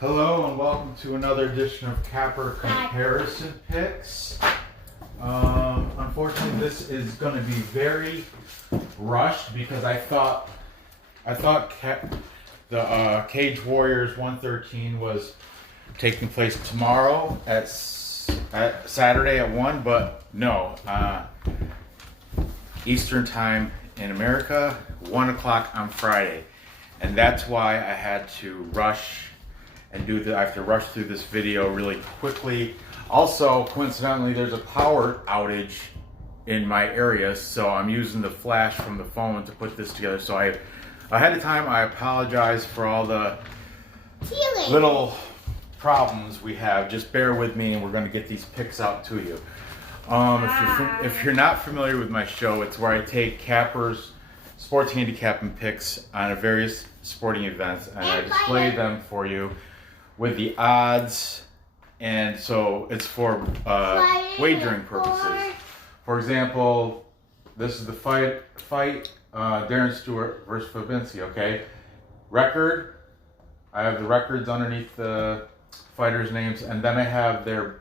Hello and welcome to another edition of Capper Comparison Picks. Unfortunately, this is going to be very rushed because I thought the Cage Warriors 113 was taking place tomorrow at Saturday at 1, but no. Eastern time in America, 1 o'clock on Friday, and that's why I had to rush and I have to rush through this video really quickly. Also, coincidentally, there's a power outage in my area, so I'm using the flash from the phone to put this together. So ahead of time, I apologize for all the little problems we have. Just bear with me, and we're going to get these picks out to you. If you're not familiar with my show, it's where I take cappers, sports handicapping picks on various sporting events, and I display them for you with the odds, and so it's for wagering purposes. For example, this is the fight Darren Stewart versus Fabinski, okay? Record, I have the records underneath the fighters' names, and then I have the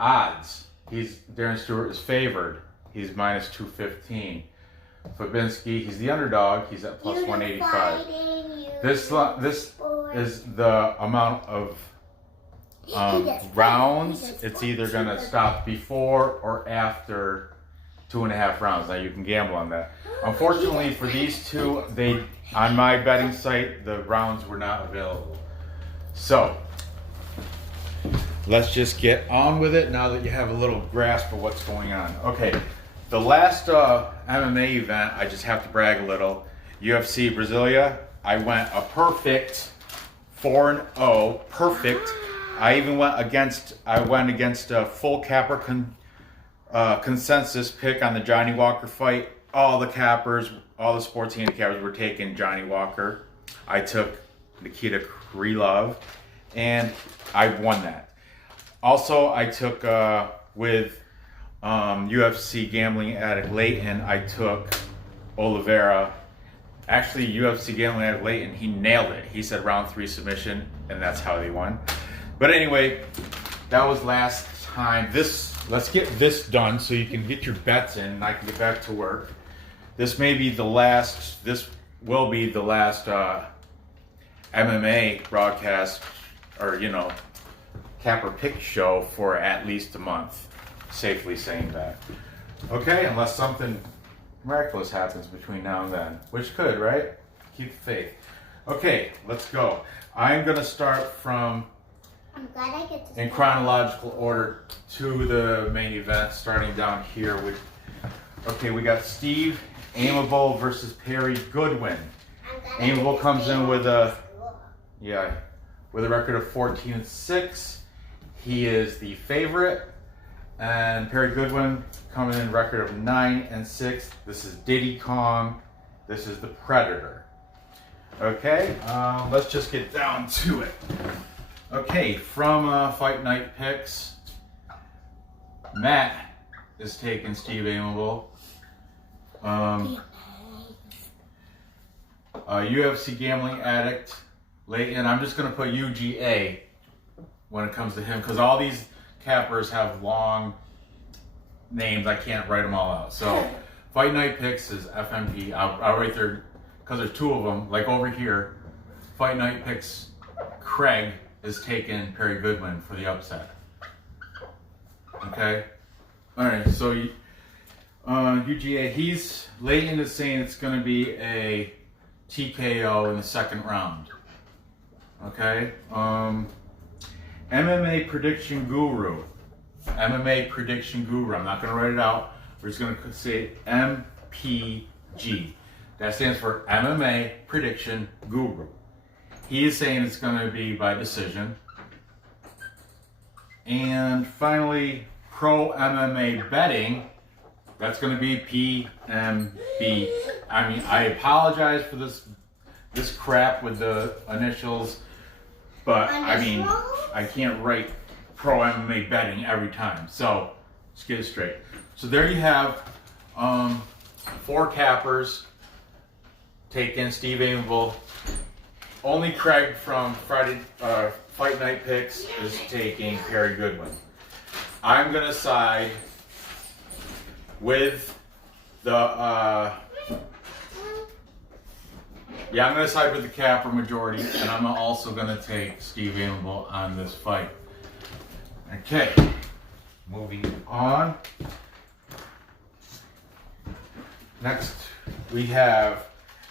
odds. Darren Stewart is favored. He's minus 215. Fabinski, he's the underdog. He's at plus 185. This is the amount of rounds. It's either going to stop before or after 2.5 rounds. Now you can gamble on that. Unfortunately for these two, on my betting site, the rounds were not available. So let's just get on with it now that you have a little grasp of what's going on. Okay, the last MMA event, I just have to brag a little. UFC Brasilia, I went a perfect 4-0, perfect. I went against a full capper consensus pick on the Johnny Walker fight. All the sports handicappers were taking Johnny Walker. I took Nikita Krylov, and I won that. Also, I took with UFC gambling addict Leighton, I took Oliveira. Actually, UFC gambling addict Leighton, he nailed it. He said round 3 submission, and that's how they won. But anyway, that was last time. Let's get this done so you can get your bets in and I can get back to work. This will be the last MMA broadcast, or Capper Pick show for at least a month. Safely saying that. Okay, unless something miraculous happens between now and then, which could, right? Keep the faith. Okay, let's go. I'm going to start from, in chronological order, to the main event, starting down here with, we got Steve Amiable versus Perry Goodwin. Amiable comes in with a record of 14-6. He is the favorite. And Perry Goodwin coming in record of 9-6. This is Diddy Kong. This is the Predator. Okay, let's just get down to it. Okay, from Fight Night Picks, Matt is taking Steve Amiable. UFC gambling addict Leighton. I'm just going to put UGA when it comes to him, because all these cappers have long names. I can't write them all out. So Fight Night Picks is FMP. I'll write there because there's 2 of them. Like over here, Fight Night Picks Craig is taking Perry Goodwin for the upset. Okay? Alright, so UGA, Leighton is saying it's going to be a TKO in the 2nd round. Okay? MMA Prediction Guru. MMA Prediction Guru. I'm not going to write it out. We're just going to say MPG. That stands for MMA Prediction Guru. He is saying it's going to be by decision. And finally, Pro MMA Betting. That's going to be PMB. I mean, I apologize for this crap with the initials, but I mean, I can't write Pro MMA Betting every time. So let's get it straight. So there you have 4 cappers taking Steve Amiable only Craig from Friday Fight Night Picks is taking Perry Goodwin. I'm gonna side with the I'm gonna side with the capper majority, and I'm also gonna take Steve Amiable on this fight. Okay, moving on. Next, we have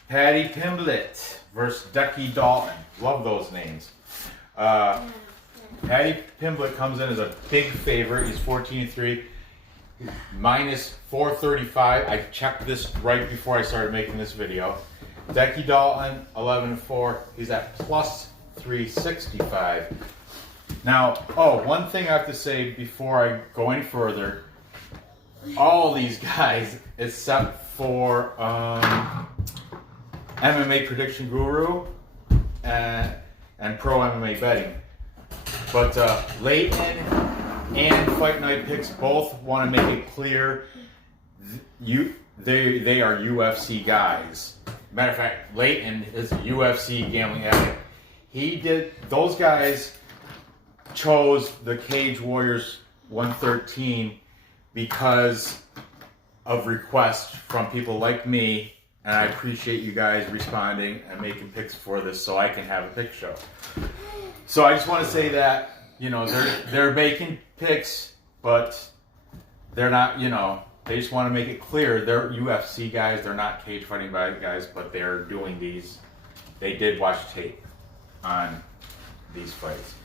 Patti Pimblett versus Becky Dalton. Love those names. Patti Pimblett comes in as a big favorite. He's 14-3, minus 435. I checked this right before I started making this video. Becky Dalton, 11-4. He's at plus 365. Now, one thing I have to say before I go any further. All these guys, except for MMA Prediction Guru and Pro MMA Betting. But Leighton and Fight Night Picks both want to make it clear they are UFC guys. Matter of fact, Leighton is a UFC gambling addict. Those guys chose the Cage Warriors 113 because of requests from people like me, and I appreciate you guys responding and making picks for this so I can have a pick show. So I just want to say that, they're making picks, but they're not, they just want to make it clear they're UFC guys, they're not cage fighting guys, but they're doing these. They did watch tape on these fights.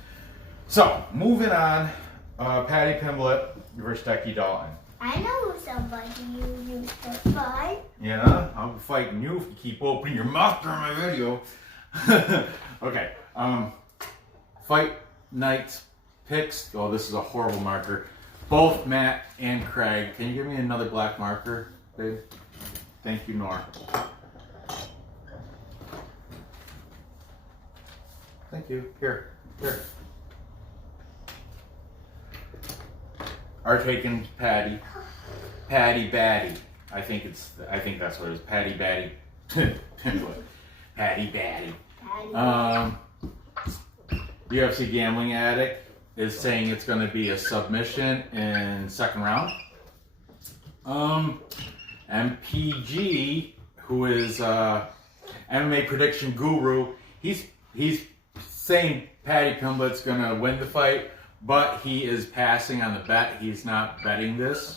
So, moving on, Patti Pimblett versus Becky Dalton. I know somebody you used to fight. Yeah, I'll be fighting you if you keep opening your mouth during my video. Okay, Fight Night Picks. Oh, this is a horrible marker. Both Matt and Craig. Can you give me another black marker, babe? Thank you, Nora. Thank you. Here. Are taking Patti Batty. I think that's what it is. Patti Batty. Patti Batty. UFC Gambling Addict is saying it's going to be a submission in second round. MPG, who is MMA Prediction Guru, he's saying Patti Pimblett's going to win the fight, but he is passing on the bet. He's not betting this.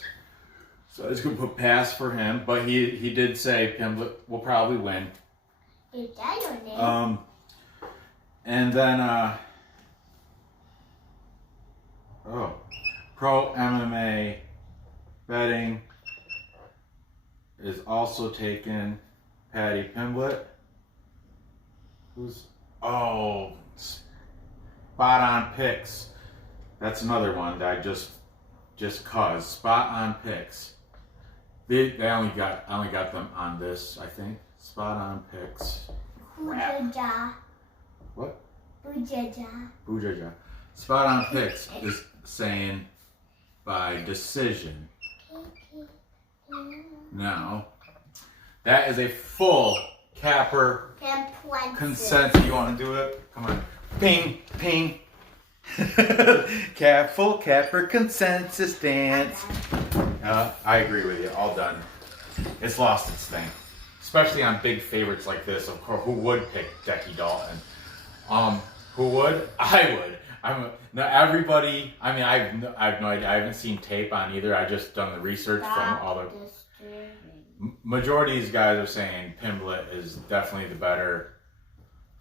So I was going to put pass for him, but he did say Pimblett will probably win. Is that your name? And then Pro MMA Betting is also taking Patti Pimblett. Spot on Picks. That's another one that I just cause. Spot on Picks. I only got them on this, I think. Spot on Picks. Bujaja. What? Bujaja. Spot on Picks is saying by decision. Now, that is a full capper consent. You want to do it? Come on. Ping, ping. Full capper consensus dance. I agree with you. All done. It's lost its thing. Especially on big favorites like this. Of course, who would pick Becky Dalton? Who would? I would. Everybody. I mean, I have no idea. I haven't seen tape on either. I just done the research from all the. Majority of these guys are saying Pimblett is definitely the better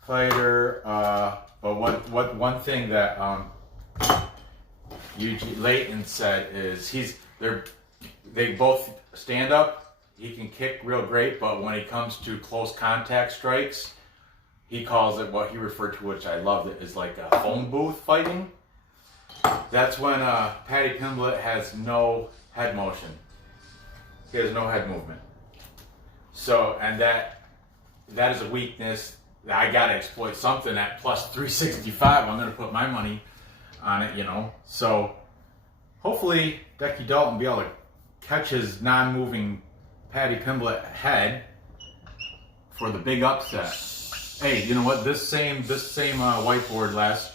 fighter. But one thing that Leighton said is they both stand up. He can kick real great, but when it comes to close contact strikes, he calls it what he referred to, which I loved, it is like a phone booth fighting. That's when Patti Pimblett has no head motion. He has no head movement. So, and that is a weakness. I gotta exploit something at plus 365. I'm gonna put my money on it, So, hopefully, Becky Dalton will be able to catch his non-moving Patti Pimblett head for the big upset. Hey, you know what? This same whiteboard last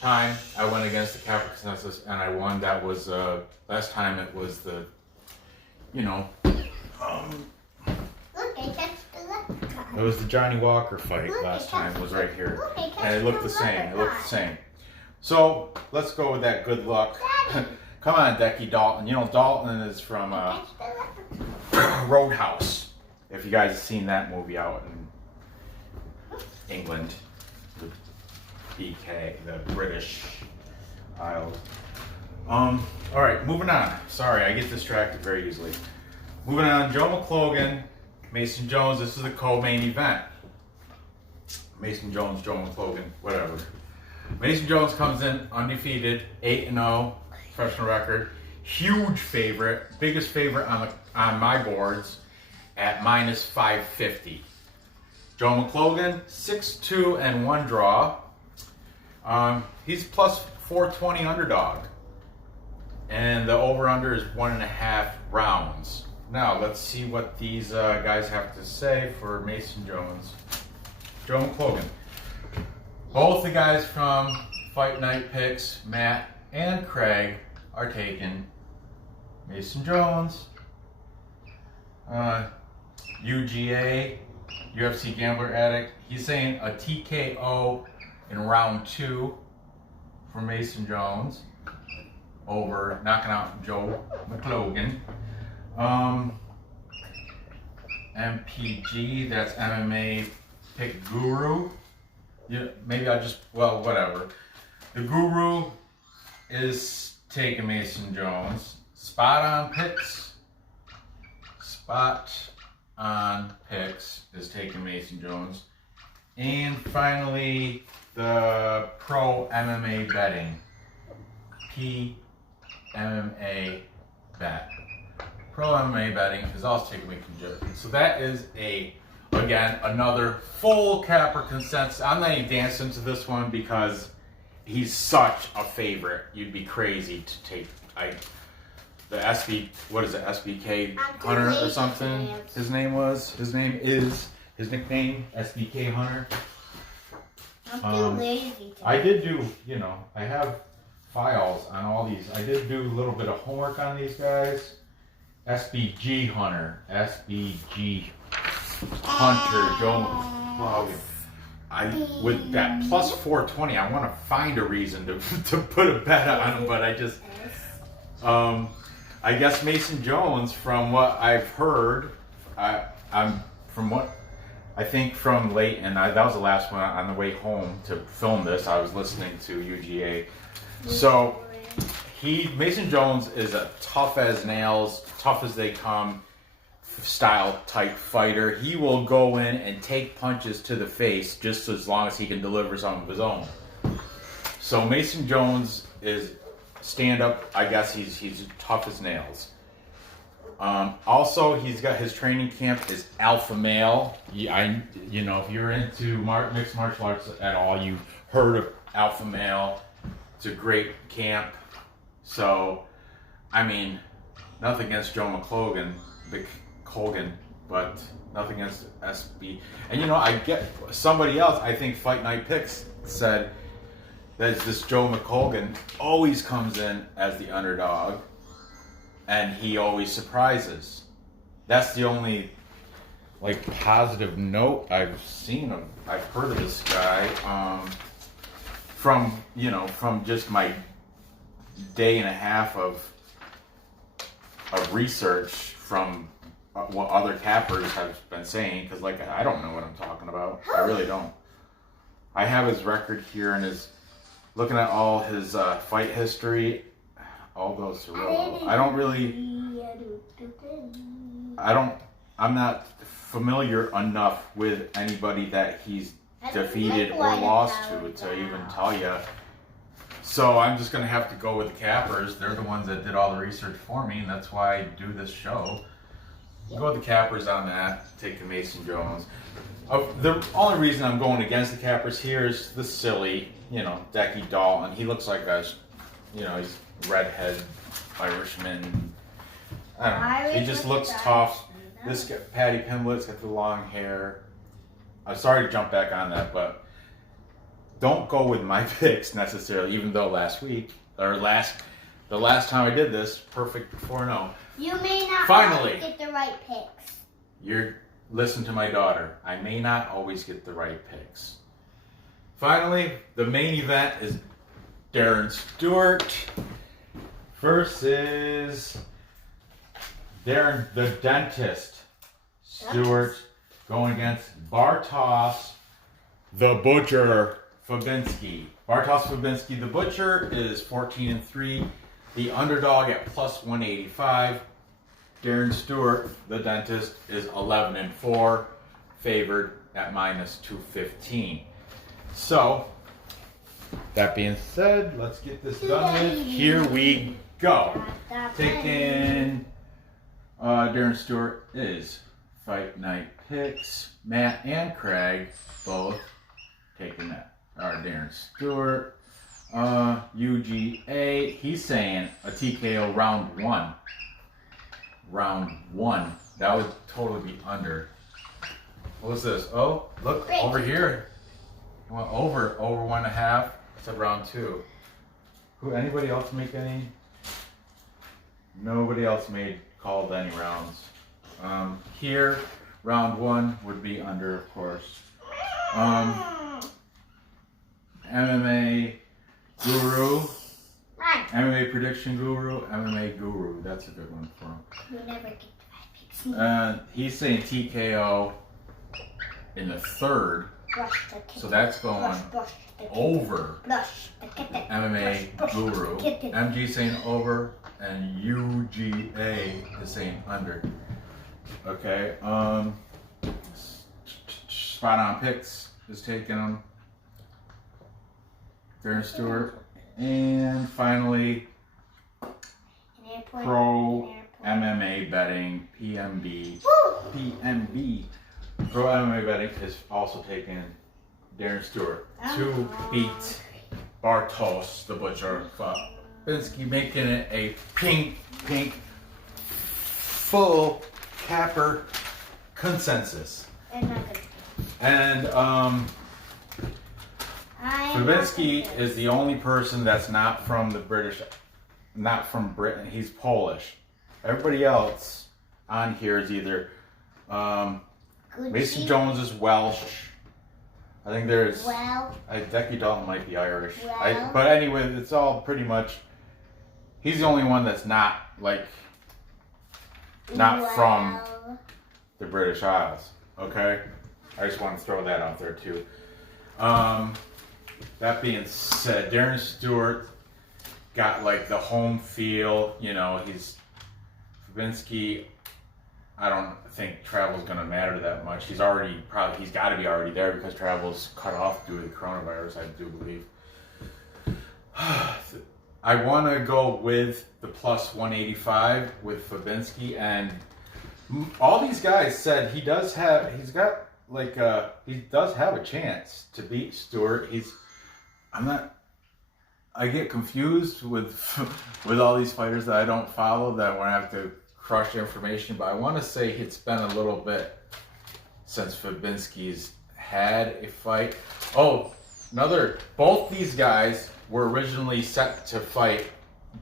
time I went against the Capra consensus and I won. That was last time. It was the, you know, Look, I touched the leprechaun. it was the Johnny Walker fight Look, last it time. touched Was right here, Look, I touched and it looked the same. It looked the same. So let's go with that good luck. Come on, Becky, Dalton. You know Dalton is from Touched the leprechaun. Roadhouse. If you guys have seen that movie out in England, the BK, the British Isles. All right, moving on. Sorry, I get distracted very easily. Moving on, Joe McColgan, Mason Jones. This is the co-main event. Mason Jones, Joe McColgan, whatever. Mason Jones comes in undefeated, 8-0, professional record. Huge favorite, biggest favorite on my boards at minus 550. Joe McColgan, 6-2 and 1 draw. He's plus 420 underdog. And the over-under is 1.5 rounds. Now, let's see what these guys have to say for Mason Jones. Joe McColgan. Both the guys from Fight Night Picks, Matt and Craig, are taken. Mason Jones. UGA, UFC Gambler Addict. He's saying a TKO in round 2 for Mason Jones over knocking out Joe McColgan. MPG, that's MMA Pick Guru. Yeah, maybe I just, well, whatever. The Guru is taking Mason Jones. Spot on Picks is taking Mason Jones. And finally, the Pro MMA Betting. PMMA Bet. Pro MMA Betting is also taking Mason Jones. So that is again, another full Capra consensus. I'm not even dancing to this one because he's such a favorite. You'd be crazy to take the SBK Hunter or something. His name is nickname SBK Hunter. I'm too lazy to. I did do, I have files on all these. I did do a little bit of homework on these guys. SBG Hunter, Hunter, Joe McColgan. With that plus 420, I want to find a reason to put a bet on him, but I just, I guess Mason Jones, from what I've heard, from late, and that was the last one on the way home to film this. I was listening to UGA. So Mason Jones is a tough as nails, tough as they come style type fighter. He will go in and take punches to the face just as long as he can deliver some of his own. So Mason Jones is stand up. I guess he's tough as nails. Also, he's got his training camp is Alpha Male. If you're into mixed martial arts at all, you've heard of Alpha Male. It's a great camp. So, I mean, nothing against Joe McColgan, but nothing against SB. And I get somebody else. I think Fight Night Picks said that this Joe McColgan always comes in as the underdog, and he always surprises. That's the only positive note I've seen of. I've heard of this guy from just my day and a half of research from what other cappers have been saying, because I don't know what I'm talking about. I really don't. I have his record here and looking at all his fight history. All those Cirillo. I'm not familiar enough with anybody that he's defeated or lost to even tell you. So I'm just going to have to go with the cappers. They're the ones that did all the research for me, and that's why I do this show. Go with the cappers on that. Take the Mason Jones. The only reason I'm going against the cappers here is the silly, Becky Dalton. He looks like he's redhead Irishman. I don't know. He just looks tough. This guy, Patti Pimblett's got the long hair. I'm sorry to jump back on that, but don't go with my picks necessarily, even though the last time I did this, perfect 4-0. You may not Finally always get the right picks. Listen to my daughter. I may not always get the right picks. Finally, the main event is Darren Stewart versus Darren the dentist. Stewart going against Bartosz the Butcher Fabinski. Bartosz Fabinski the Butcher is 14-3. The underdog at plus 185. Darren Stewart the dentist is 11-4. Favored at minus 215. So, that being said, let's get this done with. Here we go. Taking Darren Stewart is Fight Night Picks. Matt and Craig both taking that. Darren Stewart. UGA, he's saying a TKO round 1. Round 1. That would totally be under. What was this? Oh, look over here. Well, over 1.5. It's at round 2. Anybody else make any? Nobody else called any rounds. Here, round 1 would be under, of course. MMA Guru. MMA Prediction Guru. MMA Guru. That's a good one for him. You never get the right picks. He's saying TKO in the 3rd. So that's going over MMA Guru. MG saying over, and UGA is saying under. Okay. Spot on Picks is taking them. Darren Stewart. And finally, Pro MMA Betting, PMB. Pro MMA Betting is also taking Darren Stewart to beat Bartosz the Butcher Fabinski, making it a pink, full capper consensus. And Fabinski is the only person that's not from Britain. He's Polish. Everybody else on here is either Mason Jones is Welsh. I think there's Becky Dalton might be Irish. But anyway, it's all pretty much. He's the only one that's not from the British Isles. Okay, I just want to throw that out there too. That being said, Darren Stewart got the home feel. He's Fabinski. I don't think travel's going to matter that much. He's got to be already there because travel's cut off due to the coronavirus, I do believe. I want to go with the plus 185 with Fabinski, and all these guys said he does have a chance to beat Stewart. I get confused with all these fighters that I don't follow, that when I have to crush information, but I want to say it's been a little bit since Fabinski's had a fight. Both these guys were originally set to fight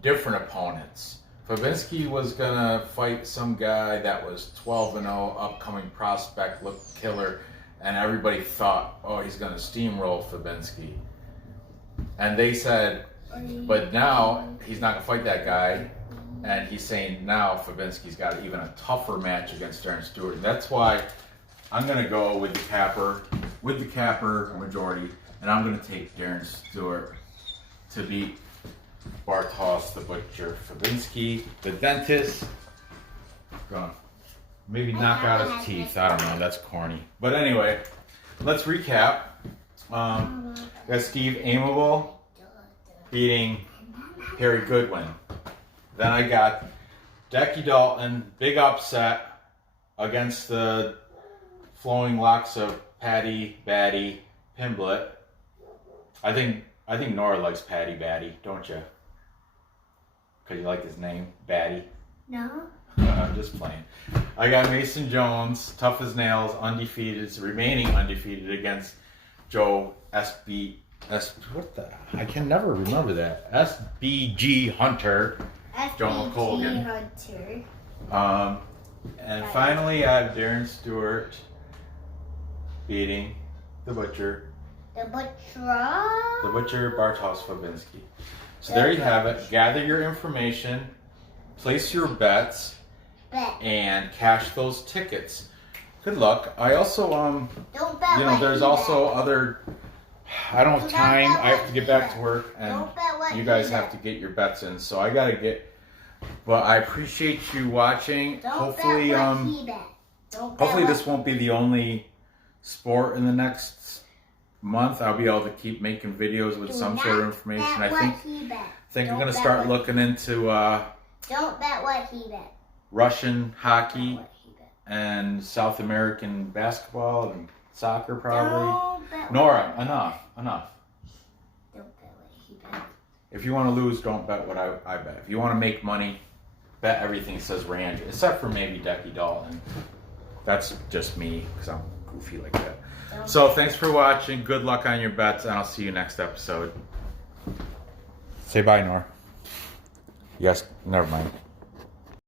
different opponents. Fabinski was gonna fight some guy that was 12-0, upcoming prospect, looked killer, and everybody thought, he's gonna steamroll Fabinski. And they said, but now he's not gonna fight that guy. And he's saying now Fabinski's got even a tougher match against Darren Stewart. And that's why I'm going to go with the capper majority. And I'm going to take Darren Stewart to beat Bartosz the Butcher Fabinski. The dentist going to maybe knock out his teeth. I don't know. That's corny. But anyway, let's recap. Got Steve Amiable beating Harry Goodwin. Then I got Becky Dalton, big upset against the flowing locks of Patti, Pimblett. I think Nora likes Patti, don't you? Because you like his name, Batty. No. I'm just playing. I got Mason Jones, tough as nails, undefeated, remaining undefeated against Joe what the? I can never remember that. SBG Hunter. Joe McColgan. Hunter. And finally I have Darren Stewart beating the Butcher. The Butcher. The Butcher Bartos Fabinski. So there you have it. Gather your information, place your bets, and cash those tickets. Good luck. I also Don't bet you know, there's also other. I don't have time. I have to get back to work, and you guys have to get your bets in. So I gotta get. But I appreciate you watching. Hopefully, hopefully this won't be the only sport in the next month. I'll be able to keep making videos with some sort of information. I think I'm gonna start looking into Don't bet what he bet. Russian hockey and South American basketball and soccer probably. Don't bet Nora, enough. Don't bet what he bet. If you want to lose, don't bet what I bet. If you want to make money, bet everything says Range, except for maybe Becky, Dalton. That's just me, because I'm goofy like that. So thanks for watching. Good luck on your bets, and I'll see you next episode. Say bye, Nora. Yes, never mind.